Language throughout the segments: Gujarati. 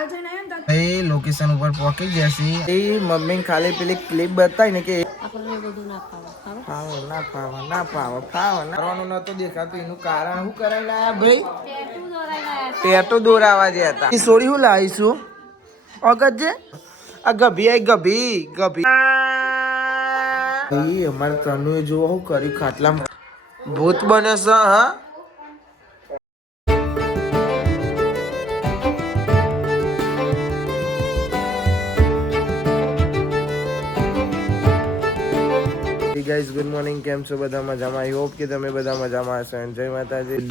એ લોકેશન ઉપર પહોંચી જશે એ મમ્મી ખાલી પેલી ક્લિપ બતાવી ને કે ના ફાવવાનું નતું દેખાતું એનું કારણ શું કરાઈને આયા ભાઈ ટેટુ દોરાવા જે હતા સોરી હું લાવીશું અગત છે આ ગભી અમારે તનુ જોવો શું કર્યું ખાટલામાં ભૂત બને છે હા ગાઈસ ગુડ મોર્નિંગ કેમ છો બધા મજામાં આઈ હોપ કે તમે બધા મજામાં હશો જય માતાજી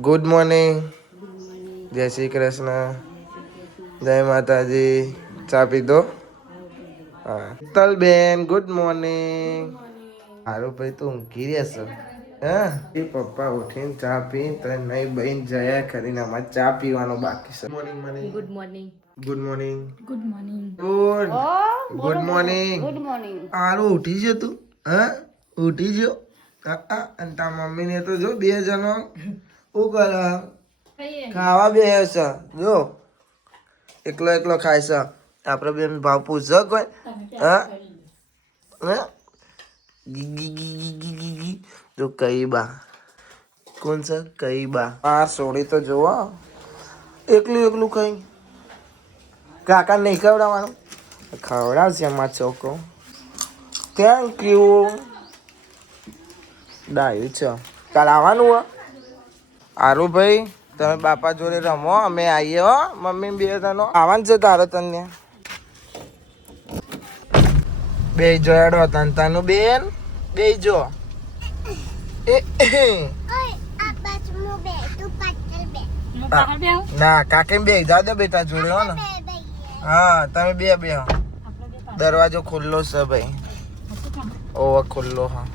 ગુડ મોર્નિંગ જય શ્રી કૃષ્ણ જય માતાજી ચા પીધો હા તલબેન ગુડ મોર્નિંગ હારું ભાઈ તું ઊંઘી રહેશો હા એ પપ્પા ઉઠીને ચા પી તો નહીં બહીન જયા કરીને અમારે ચા પીવાનો બાકી છે ગુડ મોર્નિંગ હારું ઉઠી છે તું હા ઉઠી જો અને તાર મમ્મી ને તો જો બે જણો શું કરે ખાવા બે છે જો એકલો ખાય છે આપડે બેન ભાવ પૂછો કોઈ હા જો કઈ બા કોણ છે કઈ બા આ સોડી તો જોવો એકલું કઈ કાકા નહીં ખવડાવવાનું ખવડાવશે અમાર ચોકો થેન્ક યુ ડાયું છે કાલ આવવાનું હો હારું ભાઈ તમે બાપા જોડે રમો અમે આવીએ હો મમ્મી બે જણો આવવાનું છે તારે તને બે જો એડો તનતાનું બેન બે જો ના કાકે બે જા દો બેટા જોડે હો ને હા તમે બે દરવાજો ખુલ્લો છે ભાઈ ઓવર ખુલ્લો હા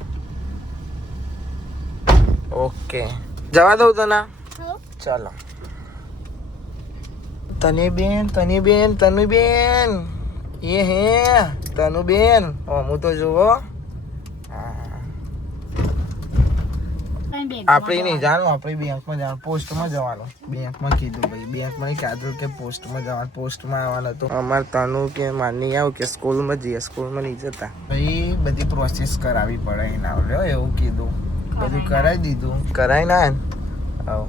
ઓકે જવા દઉં તને ચાલો તને બેન એ હે તનુ બેન હું તો જુઓ આપણે નહીં જાણવું આપણે બેંકમાં જવાનું પોસ્ટમાં જવાનું બેંકમાં કીધું ભાઈ બેંકમાં કીધું કે પોસ્ટમાં જવાનું પોસ્ટમાં આવવાનું હતું અમારે તનુ કે માની આવું કે સ્કૂલમાં જઈએ સ્કૂલમાં નહીં જતા ભાઈ બધી પ્રોસેસ કરાવવી પડે એના આવ્યો એવું કીધું બધું કરાવી દીધું કરાવી ના આવ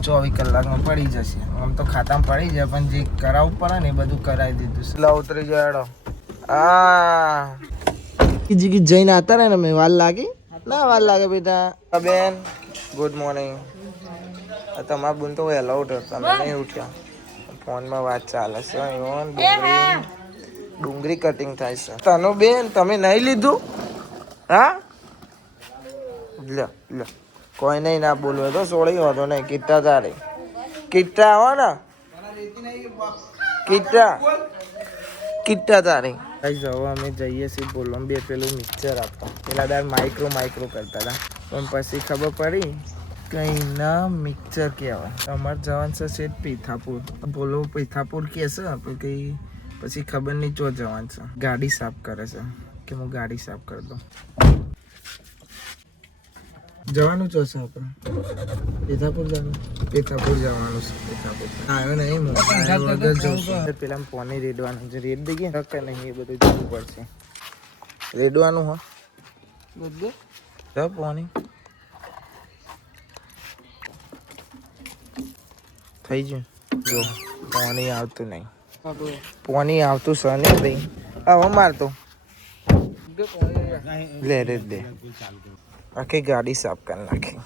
24 કલાકમાં પડી જશે આમ તો ખાતામાં પડી જાય પણ જે કરાવવું પડે ને એ બધું કરાવી દીધું લા ઉતરી જાડો આ કીજી જઈને આતા ને મેં વાર લાગી ના વાર લાગે બેટા બેન ગુડ મોર્નિંગ તમારા બુન તો વહેલા ઉઠ્યો તમે નહીં ઉઠ્યા ફોનમાં વાત ચાલે છે ડુંગળી કટિંગ થાય છે તનો બેન તમે નહીં લીધું હા લે કોઈ નહીં ના બોલવું તો સોળી વાંધો નહીં કિટ્ટા તારે કિટ્ટા આવો ને કિટ્ટા તારે હવે અમે જઈએ છીએ બોલો બે પેલું મિક્સર આપવા પેલા દાર માઇક્રો કરતા હતા પણ પછી ખબર પડી કઈ ના મિક્સર કહેવાય અમારે જવાનું છે શેઠ પીથાપુર બોલો પીથાપુર કે છે કઈ પછી ખબર નહીં ચો જવાનું છે ગાડી સાફ કરે છે કે હું ગાડી સાફ કરી દઉં જવાનું છો છે આપણે પીથાપુર જવાનું છે આવ્યો નહીં વગર જવું પેલા પોની રેડવાનું છે રેડ દઈએ કે નહીં એ બધું જોવું પડશે રેડવાનું હો પોની થઈ ગયું જો પોની આવતું નહીં પોની આવતું છે નહીં ભાઈ હવે મારતો લે રેડ દે આખી ગાડી સાફ કરી નાખી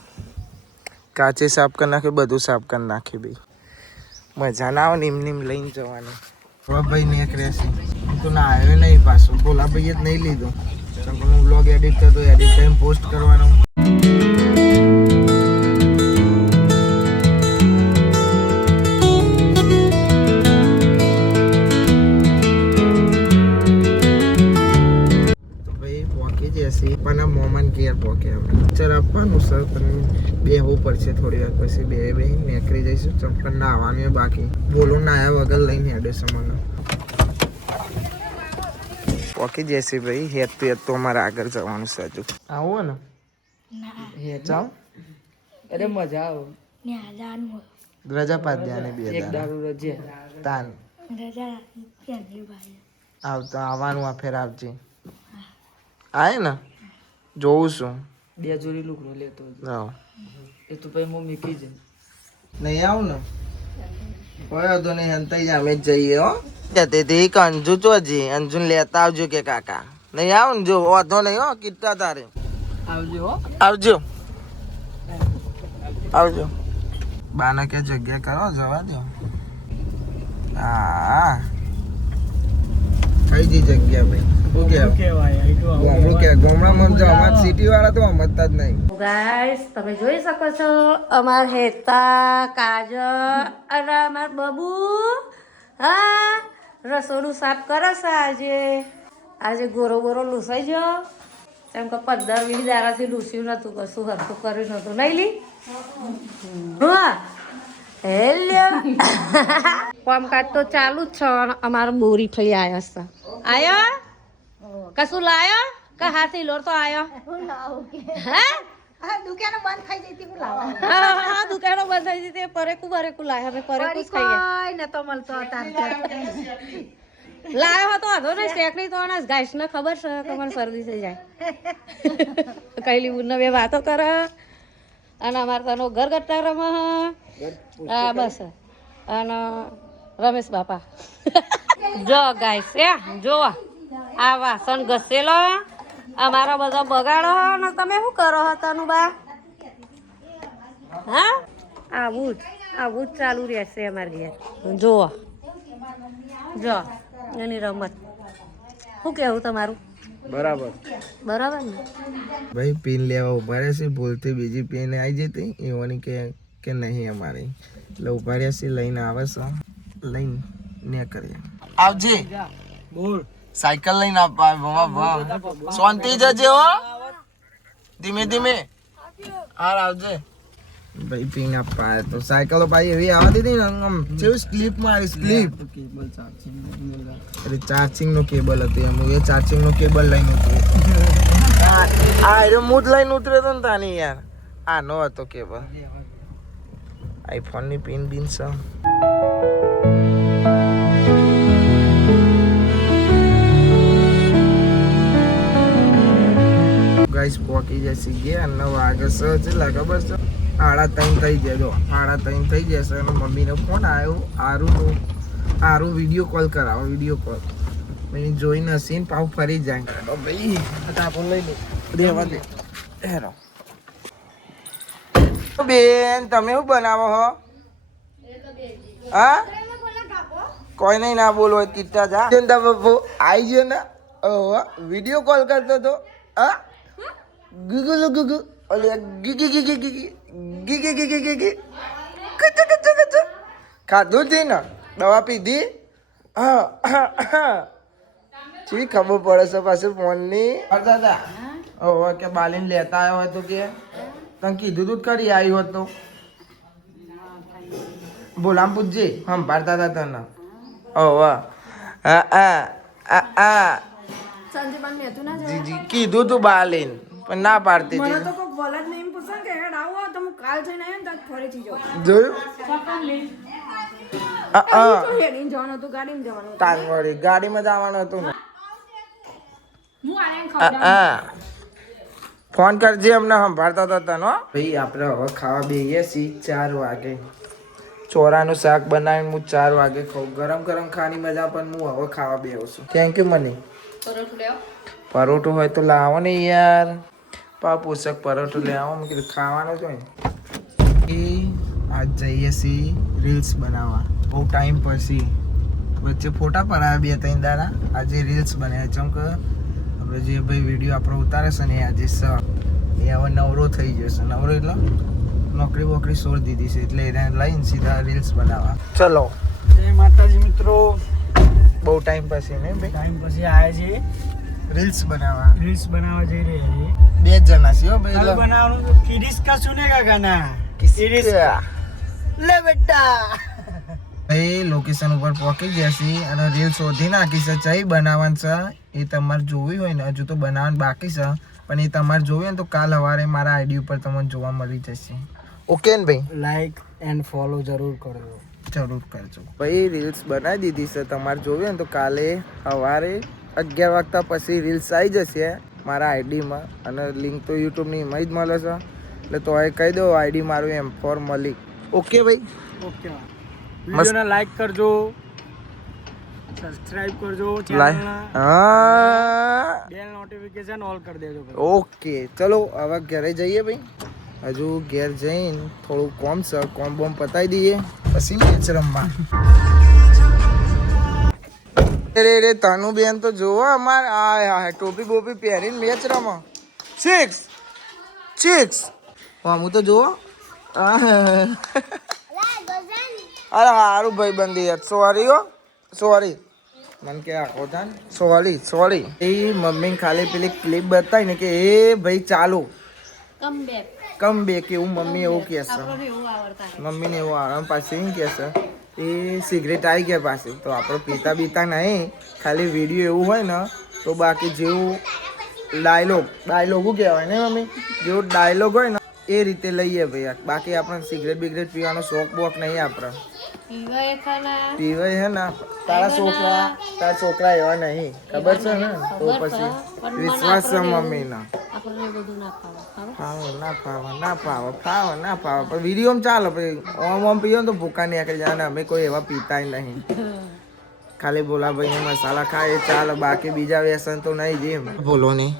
કાચે સાફ કરી નાખી બધું સાફ કરી નાખી ભાઈ મજા ના આવે નીમ લઈને જવાની ભાઈ ને એક રહેશે તો ના આવ્યો નહીં પાછું બોલા ભાઈએ જ નહીં લીધું હું બ્લોગ એડિટ કરતો એડિટ કરીને પોસ્ટ કરવાનો પણ આ મોમન કેર પોકે પિક્ચર આપવાનું સર પણ બેહવું પડશે થોડી વાર પછી બે નીકળી જઈશું ચપ્પલ ના આવવાનું બાકી બોલો ના આવ્યા વગર લઈને હેડે છે મને પોકી જશે ભાઈ હેત તો અમારે આગળ જવાનું છે હજુ આવો ને હેત જાઓ અરે મજા આવે રજા પાડ દેવાની 2 એક દારૂ રજે તાન આવતો આવવાનું આ ફેર આવજે આય ને જોઉં છું 2 જોડી લુગડો લેતો હા એ તો ભાઈ હું મીકી જ નહીં આવું ને કોઈ તો નહીં હંતાઈ જ અમે જ જઈએ હો તેથી કે અંજુ ચોજી અંજુને લેતા આવજો કે કાકા નહીં આવું ને જો વાંધો નહીં હો કીધા તારે આવજો આવજો બાને કે જગ્યા કરો જવા દો હા કઈ જી જગ્યા ભાઈ શું કહેવાય ગામડું કે ગામડામાં જો અમાર સિટી વાળા તો સમજતા જ નહીં ગાઈસ તમે જોઈ શકો છો અમાર હેતા કાજલ અને અમાર બબુ હા રસોડું સાફ કરે છે આજે ગોરો ગોરો લૂસાઈ ગયો કેમ કે 15-20 દાડાથી લૂસ્યું નતું કશું હરખું કર્યું નતું નહીં લી હા હેલ્યો કામકાજ તો ચાલુ જ છે અમારો બોરી ફળી આવ્યા છે આયો કશું લાયો કે હાથી લોર તો આયો હે દુકાનો બંધ થઈ જતી હા દુકાનો બંધ થઈ જતી પરેકુ લાયા અમે પરેકુ ખાઈએ ને તો મળતો લાયો હતો આધો ને શેકડી તો આના ગાઈસ ને ખબર છે કે મને શરદી થઈ જાય કઈલી બુન બે વાતો કરે અને અમાર તનો ઘર ગટ્ટા રમે હા બસ અને રમેશ બાપા જો ગાઈસ જો આ વાસણ ઘસેલો અમારો બધો બગાડો ને તમે શું કરો તનુ બા હા આવું જ ચાલુ રહેશે અમારે ઘેર જો એની રમત શું કેવું તમારું બરાબર ને ભાઈ પીન લેવા ઉભા રહેશે ભૂલથી બીજી પીન આવી જતી એવાની કે નહીં અમારી એટલે ઉભા રહેશે લઈને આવે છે લઈને ને કરીએ આવજે બોલ સાયકલ લઈને શાંતિ જજે હો ધીમે ધીમે આવજે ભાઈ પીન આપવા તો સાયકલો ભાઈ એવી આવવા દીધી ને આમ જેવું સ્લીપ મારી સ્લીપ અરે ચાર્જિંગ નો કેબલ હતો એમ એ ચાર્જિંગ નો કેબલ લઈને ઉતરે આ એ મૂડ લઈને ઉતરે તો ને તાની યાર આ નો હતો કેબલ આઈફોન ની પિન બિન છે ગાઈસ પોકી જશે ગયા 9 વાગે છે કેટલા ખબર છે 3:30 થઈ જાય જો 3:30 થઈ જશે અને મમ્મીનો ફોન આવ્યો આરું વિડીયો કોલ કરાવો વિડીયો કોલ મેં જોઈને હસીને પાવ ફરી જાય તો ભાઈ ફટાફટ લઈ લે દેવા દે હેરો બેન તમે શું બનાવો હો હા કોઈ નહીં ના બોલો કિટ્ટા જા ચિંતા બાપુ આવી ગયો ને વિડીયો કોલ કરતો તો હા ગુગુ ઓલે ગી ખાધું હતી ને દવા પીધી ચી ખબર પડે છે પાછું ફોનની દાદા ઓહો કે બાલીને લેતા આવ્યો હતો કે તને કીધું તું કરી આવ્યો હતો બોલામ પૂછજે સંભાળતા હતા તને ઓહો જી કીધું તું બાલીન પણ ના પાડતી હતી જોયું ગાડીમાં જવાનું હતું ને ફોન કરજે અમને સંભાળતા હતા તને ભાઈ આપણે હવે ખાવા બેસીએ છીએ 4 વાગે ચોરાનું શાક બનાવીને હું 4 વાગે ખાઉં ગરમ ખાવાની મજા પણ હું હવે ખાવા બેસું છું થેન્ક યુ મની પરોઠું હોય તો લાવો ને યાર પોષક પરોઠું લે આવો મેં કીધું ખાવાનું જ હોય આજ જઈએ છીએ રીલ્સ બનાવવા બહુ ટાઈમ પછી વચ્ચે ફોટા પડાવ્યા 2-3 દાડા આજે રીલ્સ બનાવ્યા ચમ કે આપણે જે ભાઈ વિડીયો આપણો ઉતારે છે ને આજે એ હવે નવરો થઈ જશે નવરો એટલે નોકરી વોકરી છોડી દીધી છે એટલે એને લઈને સીધા રીલ્સ બનાવવા ચલો જય માતાજી મિત્રો બહુ ટાઈમ પછી ને ભાઈ ટાઈમ પછી આવ્યા છીએ રીલ્સ બનાવવા જઈ રહ્યા છીએ 2 જણા છીએ હો ભાઈ બનાવવાનું તો કિરીશ કા સુનેગા ગાના કિરીશ લે બેટા ભાઈ લોકેશન ઉપર પહોંચી જશે અને રીલ શોધી નાખી છે ચઈ બનાવવાનું છે એ તમારે જોવી હોય ને હજુ તો બનાવવાનું બાકી છે પણ એ તમારે જોવી હોય ને તો કાલ સવારે મારા આઈડી ઉપર તમને જોવા મળી જશે ઓકે ને ભાઈ? લાઈક એન્ડ ફોલો જરૂર કરજો. જરૂર કરજો ભાઈ. રીલ્સ બનાવી દીધી છે, તમારે જોવી ને તો કાલે સવારે 11 વાગતા પછી રીલ્સ આવી જશે મારા આઈડીમાં, અને લિંક તો યુટ્યુબની એમાં જ મળે છે, એટલે તો એ કહી દો આઈડી મારું M4 મલિક. ઓકે ભાઈ? ઓકે. વિડીયોને લાઈક કરજો, સબસ્ક્રાઇબ કરજો, બેલ નોટિફિકેશન ઓલ કરી દેજો ભાઈ. ઓકે ચલો હવે ઘરે જઈએ ભાઈ. હજુ ઘેર જઈને થોડું કોમ છે, કોમ બોમ પતાવી દઈએ પછી મેચ રમવા. રે તાનુ બેન તો જોવો અમાર આ ટોપી બોપી પહેરીને મેચ રમો. 6 હું તો જોવો. અરે હારું ભાઈ બંધી યાર. સોરી હો, સોરી. મને કે આખો થાય સોરી. એ મમ્મી ખાલી પેલી ક્લિપ બતાવી ને કે એ ભાઈ ચાલુ કમ બેક એવું મમ્મી એવું કહે છે. મમ્મીને એવું આવે પાછી એમ કહે છે એ સિગરેટ આવી ગયા પાસે, તો આપણે પીતા બીતા નહીં, ખાલી વિડીયો એવું હોય ને તો બાકી જેવું ડાયલોગું કહેવાય ને મમ્મી, જેવું ડાયલોગ હોય ને એ રીતે લઈએ ભાઈ. બાકી આપણે સિગરેટ બિગરેટ પીવાનો શોખ બોખ નહીં આપણે. પીવાય હે ને તારા છોકરા એવા નહીં, ખબર છે ને, તો પછી વિશ્વાસ છે મમ્મીનો. ના ફાવે પણ વિડીયો ચાલો પછી ઓમ પીવો ને તો ભૂકા નીકળી જાય. અમે કોઈ એવા પીતા નહીં, ખાલી બોલા ભાઈ મસાલા ખાય ચાલો, બાકી બીજા વ્યસન તો નહીં. જેમ બોલો નહીં.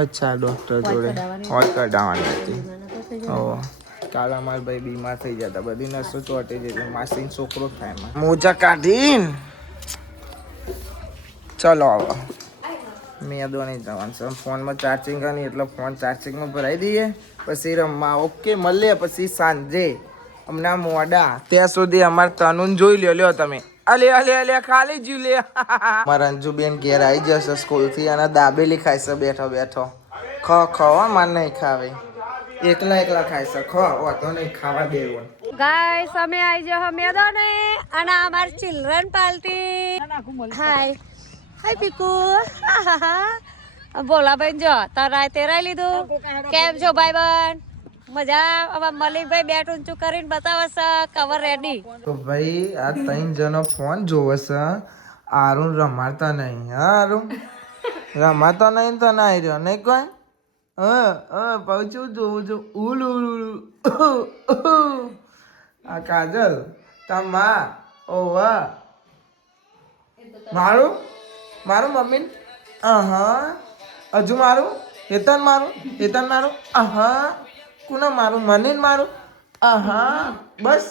અચ્છા ડોક્ટર જોડે હોય કઢાવવાની હતી. કાલે અમારા ભાઈ બીમાર થઈ જતા, બધી નસો ચોટી જતી, માસીનો છોકરો થાય મોજા કાઢીને. ચલો હવે મેદો નહીં જવાનું છે, ફોનમાં ચાર્જિંગ નહીં એટલે ફોન ચાર્જિંગમાં ભરાઈ દઈએ પછી રમવા. ઓકે મળીએ પછી સાંજે હમણાં મોડા. ત્યાં સુધી અમારે તનુન જોઈ લ્યો તમે. અલે ખાલી જીવ લે. મારા અંજુબેન ઘેર આવી જશે સ્કૂલથી અને દાબેલી ખાય છે બેઠો. ખવા માર નહીં ખાવે, એકલા ખાય છે. વાતો નહીં ખાવા દેવું. ગાઈસ અમે આવી જશે મેદાને અને અમાર ચિલ્ડ્રન પાર્ટી. હાય પીકુ. બોલાભાઈ જો તારા તેરાઈ લીધું. કેમ છો ભાઈ બન? મજા. હવે મલિકભાઈ બેટ ઊંચું કરીને બતાવે છે કવર રેડી. તો ભાઈ આ 3 જણો ફોન જોવે છે. આરું રમાડતા નહીં. આરું રમાડતા નહીં તો ના આવી રહ્યો નહીં કોઈ. પહોંચું જોઉં છું. આ કાજલ તમા ઓવા મારું મમ્મી. હજુ મારું હેતન મારું. કુના મારું? મને મારું. બસ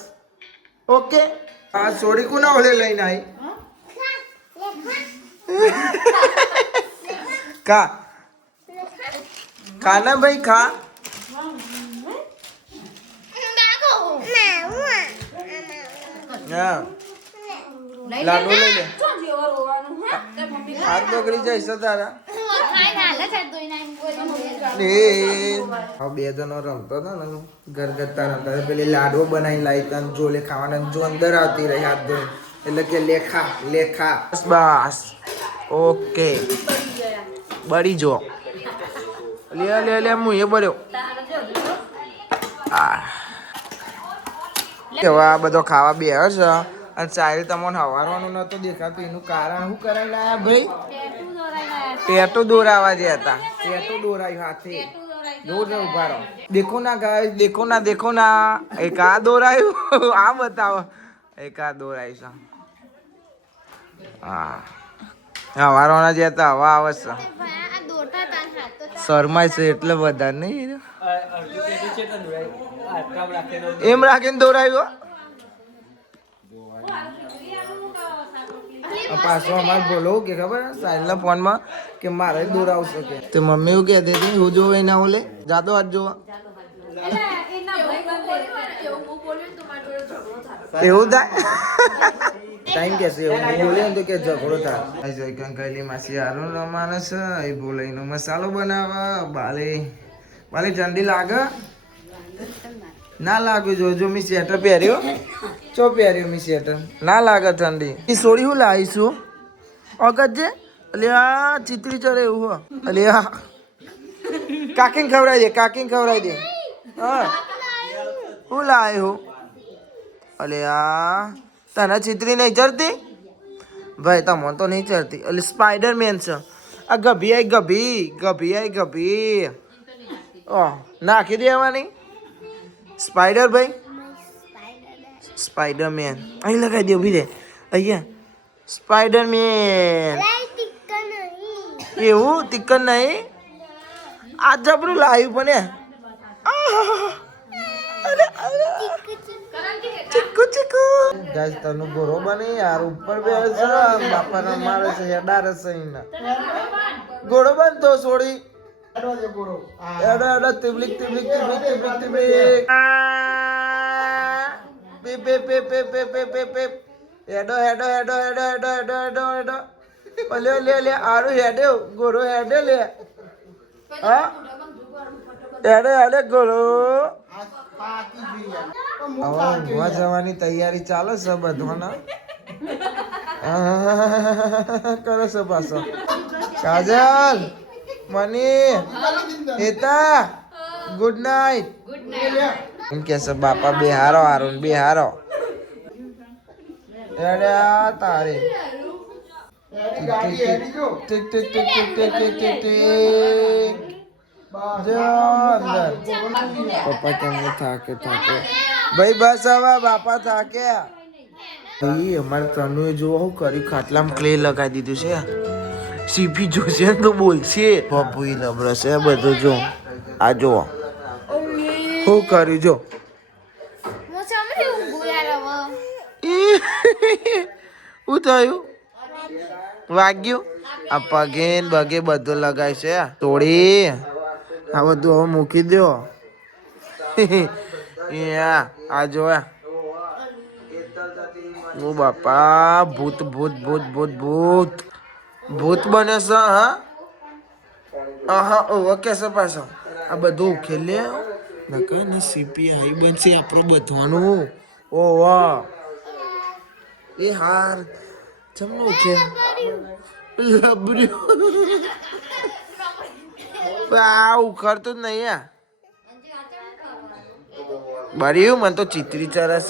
ઓકે. આ સોડી કુના ઓલે લઈને આવી? ખાના ભાઈ ખા. લાડુ લઈ લે. હાથ બગડી જાય છે તારા. બે જણો રમતો હતો ને ઘરગથ્થા રમતા, પેલી લાડવો બનાવી લાવી તને જોલે ખાવાના, જો અંદર આવતી રહી હાથ ધોઈ, એટલે કે લેખા. બસ ઓકે. બળી જો લે હું એ બળ્યો. આ બધો ખાવા બે છે અને ચાય તમને હવારવાનું નતું દેખાતું, એનું કારણ શું કરાવી લાયા ભાઈ? ટેટુ દોરાવા જે હતા. ટેટુ દોરાયું હાથે. દૂર ઉભા રહો. દેખો ના ગાય, દેખો ના. એક આ દોરાયું. આ બતાવો. એક આ દોરાયું છે. હવારવાના જે હતા હવા આવે છે. શરમાય છે એટલે બધા નહીં. એમ રાખીને દોરાયું. પાછો અમારે બોલો કે ખબર સાહેબના ફોનમાં કે મારે દોરાવશે કે તો મમ્મી એવું કહેતી હતી હું જોવે એના ઓલે જાતો આજ જોવા. એવું થાય ટાઈમ કેસે એવું બોલે તો કે ઝઘડો થાય. જોઈ કંકાઈલી માસી હારું રમાને છે એ બોલે એનો મસાલો બનાવવા. બાલે ઠંડી લાગે ના લાગે? જો મેં સ્વેટર પહેર્યો. ચો પહેર્યો મેં સ્વેટર. ના લાગે ઠંડી. એ સોડી હું લાવીશું અગત છે. અલે આ ચિત્રી ચડે એવું હો. અલે આ કાકીને ખવડાવી દે, કાકીને ખવડાવી દે. હા હું લાવ્યો? અલે આ તને ચિત્રી નહીં ચડતી ભાઈ? તમને તો નહીં ચડતી. અલે સ્પાઈડરમેન છે આ. ગભી આઈ ગભી, ગભી આઈ ગભી. ઓહ નાખી દેવાની. સ્પાઈડર ભાઈ, સ્પાઈડરમેન અહીં લગાવી દે. ઉભી દે અહીંયા. સ્પાઈડરમેન એવું તિક્કન નહીં. આ જબરું લાવ્યું પણ ચીકુ ચીકુ ગાઈસ તનો ગોરો બની યાર. ઉપર બેસે બાપાને મારે છે હેડા રસઈના. ગોરો બન તો છોડી એડા એડા તિબલિક તિબલિક તિબલિક તિબલિક તિબલિક પે પે પે પે પે પે પે પે હેડો હેડો હેડો હેડો હેડો હેડો હેડો હેડો. લે લે લે આરું હેડે ગોરો હેડે લે. હા હેડે હેડે ગોરો. હવે જવાની તૈયારી ચાલે છે બધાના. કરે છે પાછો કાજલ મની હેતા ગુડ નાઇટ એમ કે છે બાપા. બે હારો હારો બે હારો હેડે તારે. Tick tick tick tick tick tick tick tick tick. પપ્પા કેમને થાકે થાકે ભાઈ. બસ હવે બાપા થાક્યા. ભાઈ અમારે તનુએ જો હું કરી ખાટલામાં ક્લે લગાવી દીધું છે. સીપી જોશે તો બોલશે. પપ્પુ લબરસ છે બધું. જો આ જો શું કર્યું જો. શું થયું? વાગ્યું? આ પગે ને બગે બધું લગાય છે. તોડી આ બધું હવે મૂકી દો. આ જોયા ઓ બાપા. ભૂત ભૂત ભૂત ભૂત ભૂત ભૂત બને છે. હા ઓકે છે પાછો. આ બધું ઉખેલે નકર ને સીપી હાઈ બનશે આપણો બધવાનું. ઓ વાહ એ હાર જમનો ઉખેલ લબર્યું. આ ઉખડતું જ નહીં. બર્યું મને તો ચિત્રી ચરસ.